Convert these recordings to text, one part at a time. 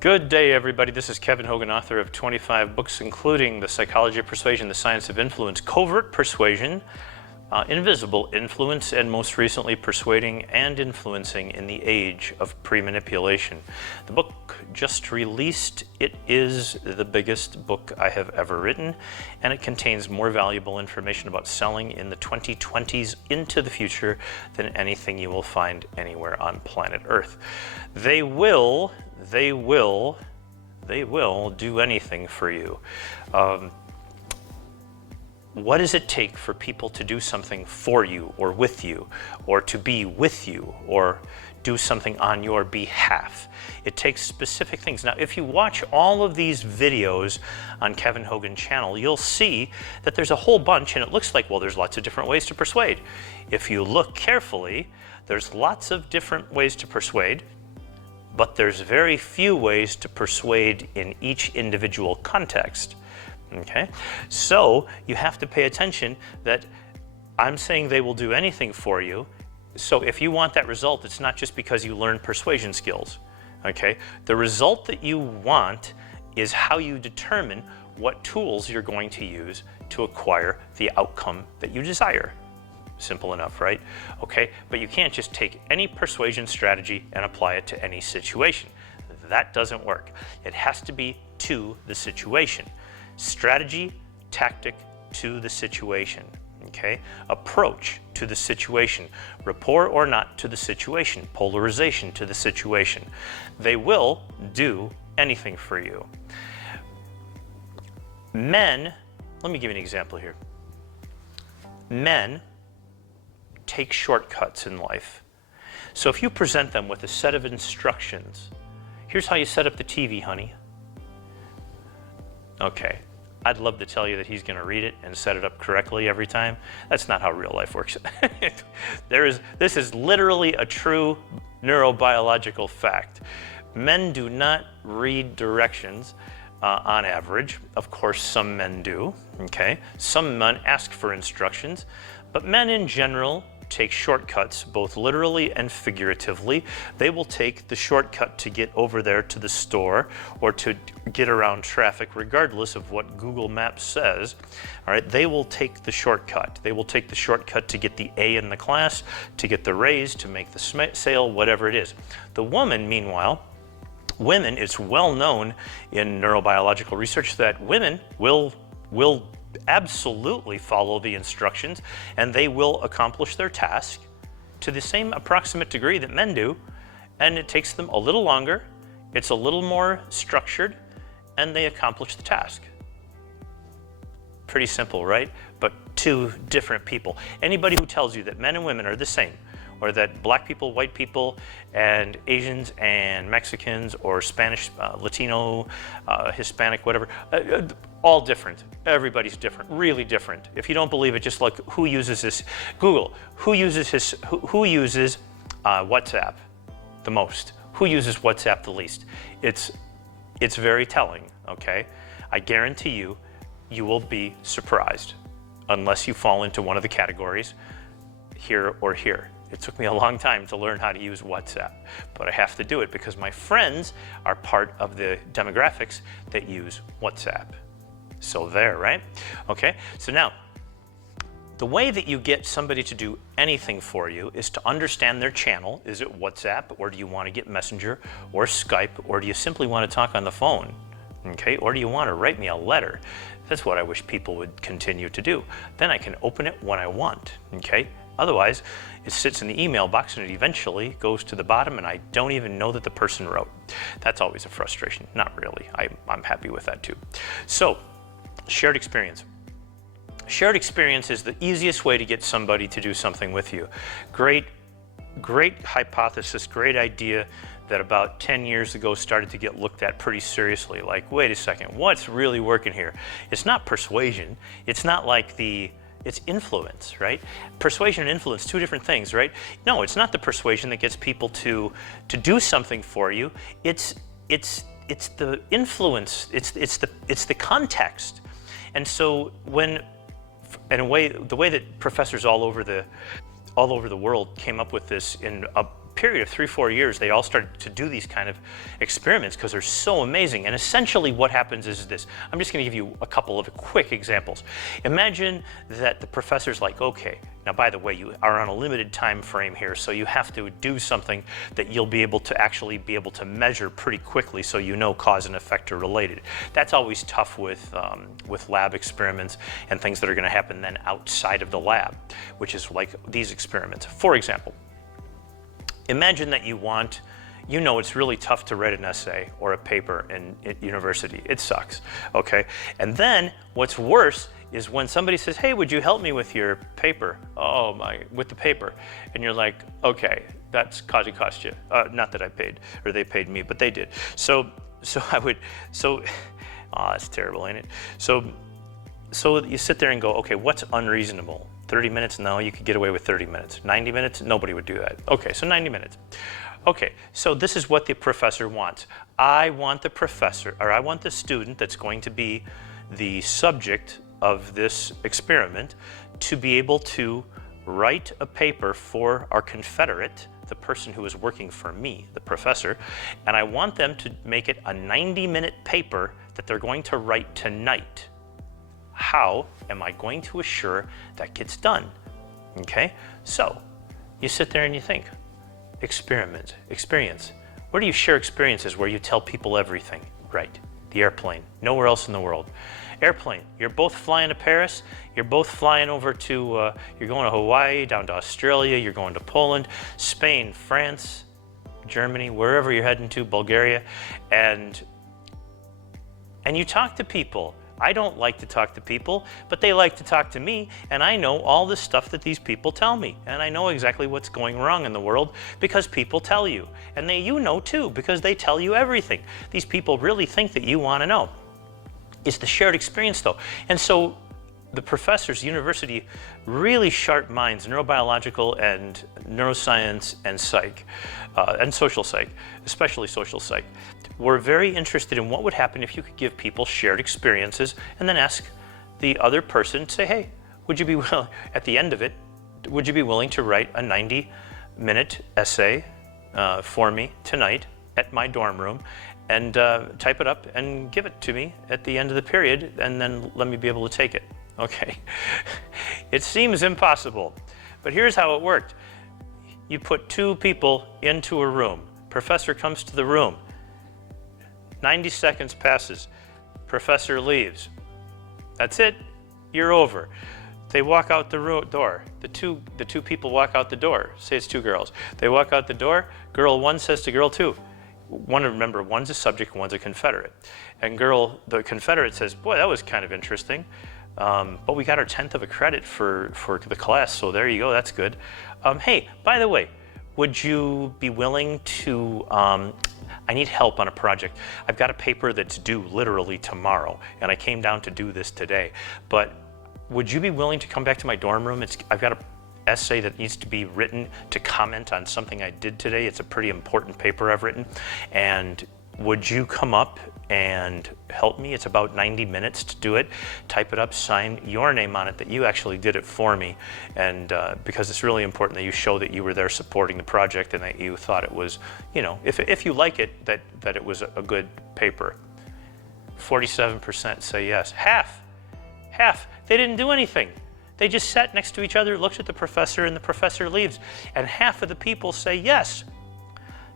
Good day, everybody. This is Kevin Hogan, author of 25 books, including The Psychology of Persuasion, The Science of Influence, Covert Persuasion, Invisible Influence, and most recently, Persuading and Influencing in the Age of Pre-Manipulation. The book just released. It is the biggest book I have ever written, and it contains more valuable information about selling in the 2020s into the future than anything you will find anywhere on planet Earth. They will do anything for you. What does it take for people to do something for you or with you, or to be with you, or do something on your behalf? It takes specific things. Now, if you watch all of these videos on Kevin Hogan channel, you'll see that there's a whole bunch, and it looks like, well, there's lots of different ways to persuade. If you look carefully, there's lots of different ways to persuade, but there's very few ways to persuade in each individual context. Okay, so you have to pay attention that I'm saying they will do anything for you. So if you want that result, it's not just because you learn persuasion skills. Okay, the result that you want is how you determine what tools you're going to use to acquire the outcome that you desire. Simple enough, right? Okay, but you can't just take any persuasion strategy and apply it to any situation. That doesn't work. It has to be to the situation. Strategy, tactic to the situation, okay? Approach to the situation. Rapport or not to the situation. Polarization to the situation. They will do anything for you. Men, let me give you an example here. Men take shortcuts in life. So if you present them with a set of instructions, here's how you set up the TV, honey. Okay, I'd love to tell you that he's going to read it and set it up correctly every time. That's not how real life works. This is literally a true neurobiological fact. Men do not read directions on average. Of course, some men do, okay? Some men ask for instructions, but men in general take shortcuts, both literally and figuratively. They will take the shortcut to get over there to the store or to get around traffic, regardless of what Google Maps says. All right, they will take the shortcut. They will take the shortcut to get the A in the class, to get the raise, to make the sale, whatever it is. The woman, meanwhile, women, it's well known in neurobiological research that women will absolutely follow the instructions, and they will accomplish their task to the same approximate degree that men do, and it takes them a little longer, it's a little more structured, and they accomplish the task. Pretty simple, right? But two different people. Anybody who tells you that men and women are the same, or that black people, white people, and Asians and Mexicans, or Spanish, Latino, Hispanic, whatever, all different. Everybody's different, really different. If you don't believe it, just look who uses this. Google who uses WhatsApp the most. Who uses WhatsApp the least? It's very telling. Okay, I guarantee you, you will be surprised, unless you fall into one of the categories, here or here. It took me a long time to learn how to use WhatsApp, but I have to do it because my friends are part of the demographics that use WhatsApp. So there, right? Okay, so now, the way that you get somebody to do anything for you is to understand their channel. Is it WhatsApp, or do you want to get Messenger, or Skype, or do you simply want to talk on the phone? Okay, or do you want to write me a letter? That's what I wish people would continue to do. Then I can open it when I want, okay? Otherwise, it sits in the email box and it eventually goes to the bottom and I don't even know that the person wrote. That's always a frustration. Not really. I'm happy with that too. So, shared experience. Shared experience is the easiest way to get somebody to do something with you. Great hypothesis, great idea that about 10 years ago started to get looked at pretty seriously. Like, wait a second, what's really working here? It's not persuasion. It's not like it's influence, right? Persuasion and influence, two different things, right? No, it's not the persuasion that gets people to do something for you. It's the influence. It's the context. And so when, in the way that professors all over the world came up with this in a period of 3-4 years, they all started to do these kind of experiments because they're so amazing. And essentially what happens is this. I'm just going to give you a couple of quick examples. Imagine that the professor's like, okay, now by the way, you are on a limited time frame here, so you have to do something that you'll be able to actually be able to measure pretty quickly so you know cause and effect are related. That's always tough with lab experiments and things that are going to happen then outside of the lab, which is like these experiments. For example, imagine that you know it's really tough to write an essay or a paper in university. It sucks, okay? And then what's worse is when somebody says, hey, would you help me with your paper? Oh my, with the paper. And you're like, okay, that's cost you. Not that I paid, or they paid me, but they did. Oh, that's terrible, ain't it? So you sit there and go, okay, what's unreasonable? 30 minutes? No, you could get away with 30 minutes. 90 minutes? Nobody would do that. Okay, so 90 minutes. Okay, so this is what the professor wants. I want the student that's going to be the subject of this experiment to be able to write a paper for our confederate, the person who is working for me, the professor, and I want them to make it a 90-minute paper that they're going to write tonight. How am I going to assure that gets done? Okay, so you sit there and you think, experience. Where do you share experiences where you tell people everything? Right, the airplane, nowhere else in the world. Airplane, you're both flying to Paris, you're both flying over to, you're going to Hawaii, down to Australia, you're going to Poland, Spain, France, Germany, wherever you're heading to, Bulgaria, and you talk to people. I don't like to talk to people, but they like to talk to me, and I know all the stuff that these people tell me, and I know exactly what's going wrong in the world because people tell you, and you know too, because they tell you everything. These people really think that you want to know. It's the shared experience though, and so the professors, university, really sharp minds, neurobiological and neuroscience and psych, and social psych, especially social psych, were very interested in what would happen if you could give people shared experiences and then ask the other person to say, hey, would you be willing, at the end of it, would you be willing to write a 90-minute essay for me tonight at my dorm room and type it up and give it to me at the end of the period and then let me be able to take it? Okay, it seems impossible, but here's how it worked. You put two people into a room. Professor comes to the room. 90 seconds passes. Professor leaves. That's it. You're over. They walk out the door. The two people walk out the door. Say it's two girls. They walk out the door. Girl one says to girl two. Remember, one's a subject, one's a confederate. And the confederate says, boy, that was kind of interesting. But we got our 10th of a credit for the class, so there you go, that's good. Hey, by the way, would you be willing to, I need help on a project. I've got a paper that's due literally tomorrow, and I came down to do this today. But would you be willing to come back to my dorm room? I've got an essay that needs to be written to comment on something I did today. It's a pretty important paper I've written. And would you come up and help me? It's about 90 minutes to do it. Type it up, sign your name on it that you actually did it for me. And because it's really important that you show that you were there supporting the project and that you thought it was, you know, if you like it, that it was a good paper. 47% say yes. Half. They didn't do anything. They just sat next to each other, looked at the professor, and the professor leaves. And half of the people say yes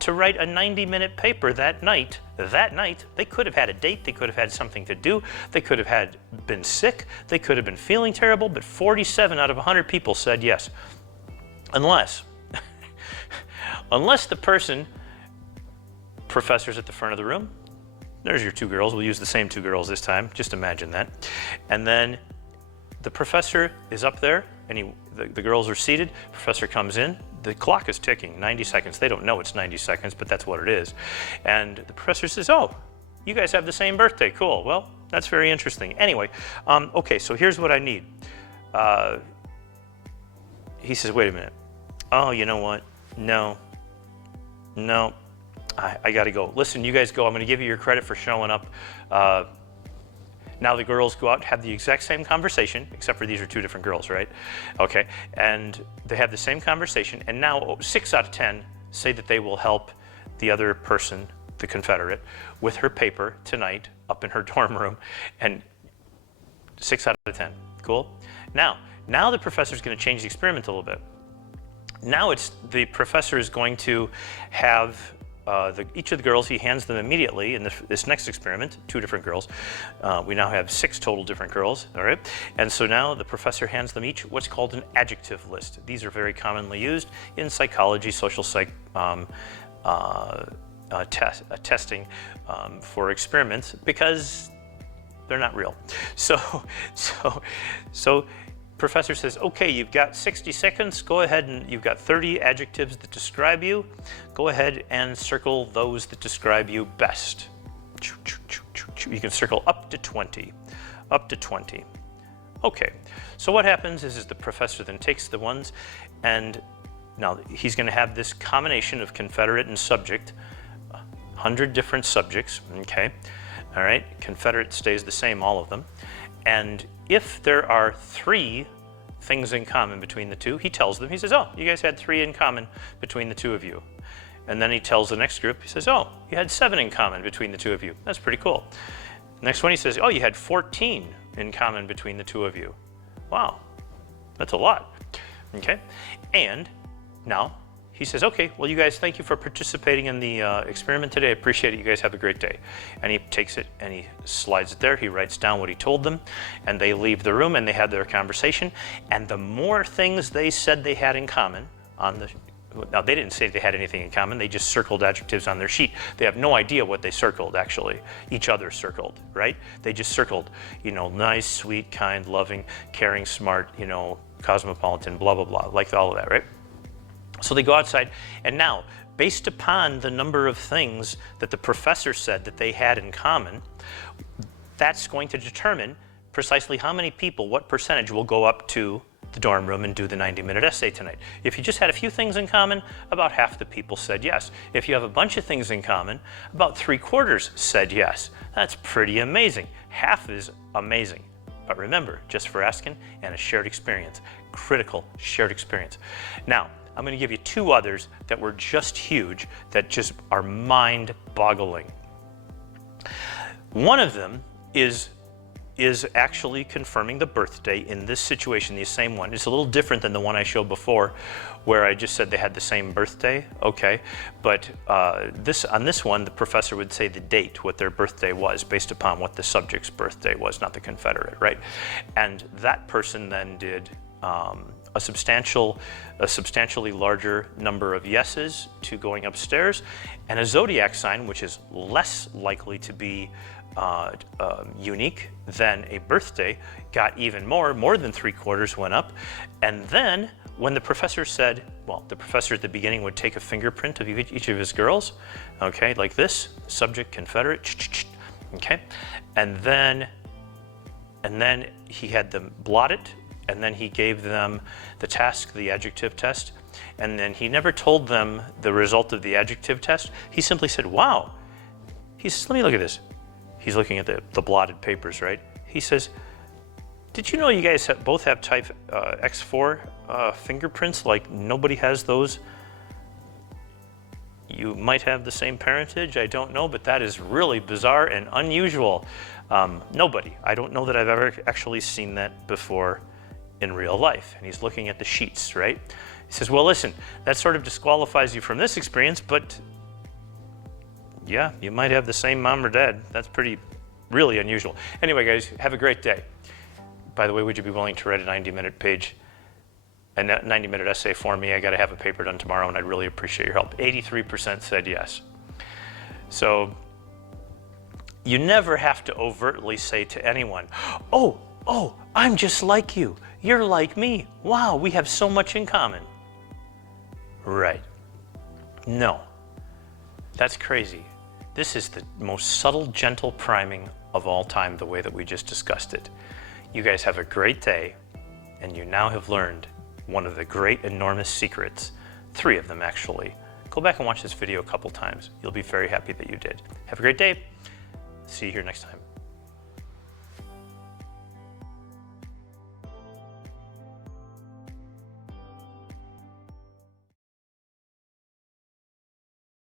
to write a 90-minute paper that night. They could have had a date, they could have had something to do, they could have been sick, they could have been feeling terrible, but 47 out of 100 people said yes. Unless the professor's at the front of the room, there's your two girls, we'll use the same two girls this time, just imagine that. And then the professor is up there, and the girls are seated, professor comes in, the clock is ticking, 90 seconds. They don't know it's 90 seconds, but that's what it is. And the professor says, oh, you guys have the same birthday, cool. Well, that's very interesting. Anyway, okay, so here's what I need. He says, wait a minute. Oh, you know what? No, I gotta go. Listen, you guys go, I'm gonna give you your credit for showing up. Now the girls go out and have the exact same conversation, except for these are two different girls, right? Okay, and they have the same conversation, and now 6 out of 10 say that they will help the other person, the Confederate, with her paper tonight up in her dorm room, and 6 out of 10. Cool? Now the professor's going to change the experiment a little bit. Now the professor is going to have each of the girls, he hands them immediately in this next experiment, 2 different girls. We now have 6 total different girls, all right? And so now the professor hands them each what's called an adjective list. These are very commonly used in psychology, social psych, testing for experiments, because they're not real. So professor says, okay, you've got 60 seconds. Go ahead, and you've got 30 adjectives that describe you. Go ahead and circle those that describe you best. You can circle up to 20. Up to 20. Okay, so what happens is the professor then takes the ones, and now he's going to have this combination of Confederate and subject, 100 different subjects, okay? All right, Confederate stays the same, all of them. And if there are 3 things in common between the two, he tells them, he says, oh, you guys had 3 in common between the 2 of you. And then he tells the next group, he says, oh, you had 7 in common between the 2 of you. That's pretty cool. Next one, he says, oh, you had 14 in common between the 2 of you. Wow, that's a lot, okay? And now he says, okay, well, you guys, thank you for participating in the experiment today. I appreciate it. You guys have a great day. And he takes it and he slides it there. He writes down what he told them, and they leave the room and they had their conversation. And the more things they said they had in common now they didn't say they had anything in common. They just circled adjectives on their sheet. They have no idea what they circled, actually. Each other circled, right? They just circled, nice, sweet, kind, loving, caring, smart, cosmopolitan, blah, blah, blah, like all of that, right? So they go outside, and now, based upon the number of things that the professor said that they had in common, that's going to determine precisely how many people, what percentage will go up to the dorm room and do the 90-minute essay tonight. If you just had a few things in common, about half the people said yes. If you have a bunch of things in common, about 3/4 said yes. That's pretty amazing. Half is amazing. But remember, just for asking and a shared experience, critical shared experience. Now, I'm going to give you 2 others that were just huge, that just are mind-boggling. One of them is actually confirming the birthday in this situation, the same one. It's a little different than the one I showed before, where I just said they had the same birthday, okay? But on this one, the professor would say the date, what their birthday was, based upon what the subject's birthday was, not the Confederate, right? And that person then did a substantially larger number of yeses to going upstairs, and a zodiac sign, which is less likely to be unique than a birthday, got even more than 3/4 went up. And then when the professor said, well, the professor at the beginning would take a fingerprint of each of his girls, okay, like this, subject, Confederate, okay, and then he had them blot it, and then he gave them the task, the adjective test, and then he never told them the result of the adjective test. He simply said, wow. He says, let me look at this. He's looking at the blotted papers, right? He says, did you know you guys both have type X4 fingerprints? Like, nobody has those. You might have the same parentage, I don't know, but that is really bizarre and unusual. Nobody. I don't know that I've ever actually seen that before in real life. And he's looking at the sheets, right? He says, well, listen, that sort of disqualifies you from this experience, but yeah, you might have the same mom or dad. That's really unusual. Anyway, guys, have a great day. By the way, would you be willing to write a 90-minute page, a 90-minute essay for me? I got to have a paper done tomorrow, and I'd really appreciate your help. 83% said yes. So you never have to overtly say to anyone, oh, I'm just like you. You're like me. Wow, we have so much in common. Right. No, that's crazy. This is the most subtle, gentle priming of all time, the way that we just discussed it. You guys have a great day, and you now have learned one of the great, enormous secrets, 3 of them actually. Go back and watch this video a couple times. You'll be very happy that you did. Have a great day. See you here next time.